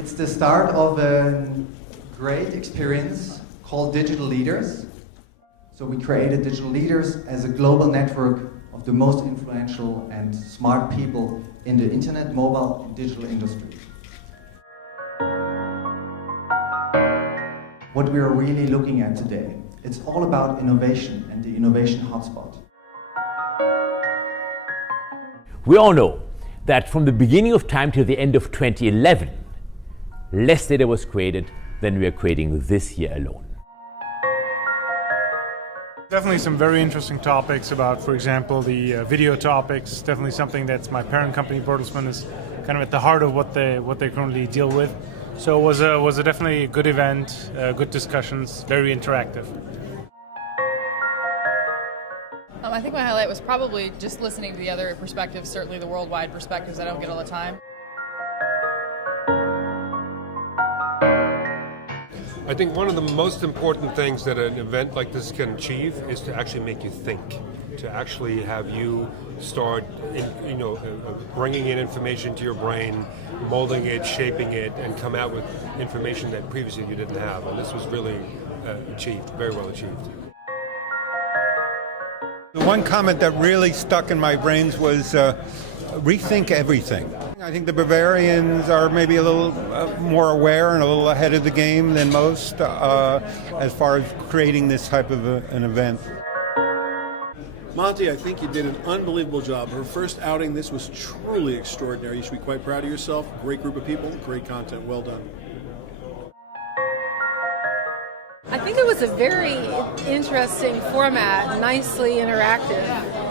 It's the start of a great experience called Digital Leaders. So we created Digital Leaders as a global network of the most influential and smart people in the internet, mobile, and digital industry. What we are really looking at today, it's all about innovation and the innovation hotspot. We all know that from the beginning of time till the end of 2011, less data was created than we are creating this year alone. Definitely some very interesting topics about, for example, the video topics. Definitely something that's my parent company, Bertelsmann, is kind of at the heart of what they currently deal with. So it was a definitely a good event, good discussions, very interactive. I think my highlight was probably just listening to the other perspectives, certainly the worldwide perspectives I don't get all the time. I think one of the most important things that an event like this can achieve is to actually make you think, to actually have you start, bringing in information to your brain, molding it, shaping it, and come out with information that previously you didn't have. And this was really achieved, very well achieved. The one comment that really stuck in my brains was rethink everything. I think the Bavarians are maybe a little more aware and a little ahead of the game than most as far as creating this type of an event. Monty, I think you did an unbelievable job. Her first outing, this was truly extraordinary. You should be quite proud of yourself. Great group of people, great content. Well done. I think it was a very interesting format, nicely interactive,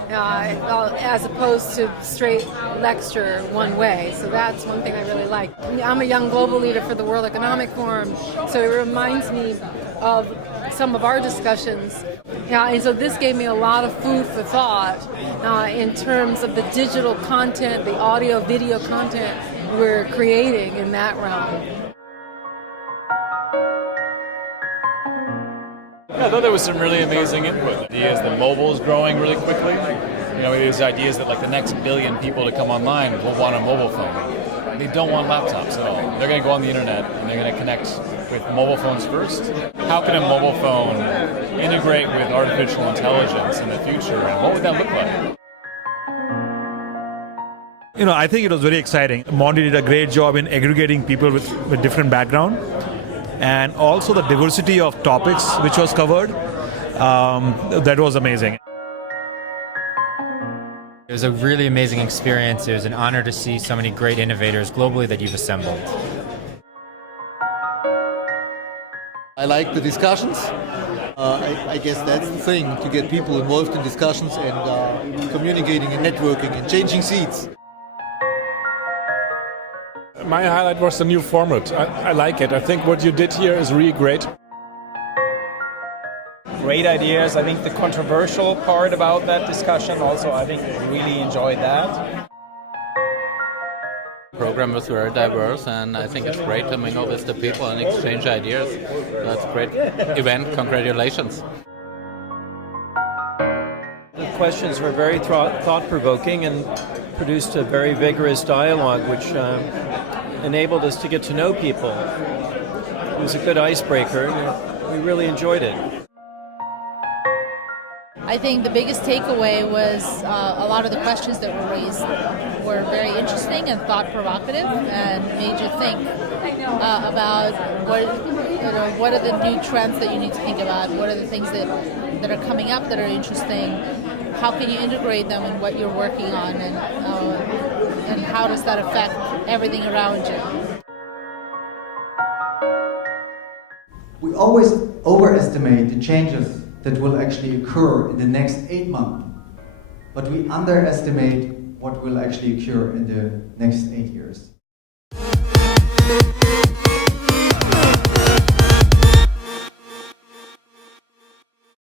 as opposed to straight lecture one way. So that's one thing I really like. I'm a young global leader for the World Economic Forum, so it reminds me of some of our discussions. And so this gave me a lot of food for thought in terms of the digital content, the audio, video content we're creating in that realm. Yeah, I thought there was some really amazing input. Ideas that mobile is growing really quickly. These ideas that like the next billion people to come online will want a mobile phone. They don't want laptops at all. They're going to go on the internet and they're going to connect with mobile phones first. How can a mobile phone integrate with artificial intelligence in the future, and what would that look like? I think it was very exciting. Monty did a great job in aggregating people with different background, and also the diversity of topics which was covered. That was amazing. It was a really amazing experience. It was an honor to see so many great innovators globally that you've assembled. I like the discussions. I guess that's the thing, to get people involved in discussions and communicating and networking and changing seats. My highlight was the new format. I like it. I think what you did here is really great. Great ideas. I think the controversial part about that discussion also, I think I really enjoyed that. The program was very diverse, and I think it's great to mingle with the people and exchange ideas. That's a great event. Congratulations. The questions were very thought-provoking and produced a very vigorous dialogue, which enabled us to get to know people. It was a good icebreaker. We really enjoyed it. I think the biggest takeaway was a lot of the questions that were raised were very interesting and thought-provocative and made you think about what are the new trends that you need to think about, what are the things that are coming up that are interesting, how can you integrate them in what you're working on, and how does that affect everything around you. We always overestimate the changes that will actually occur in the next 8 months, but we underestimate what will actually occur in the next 8 years.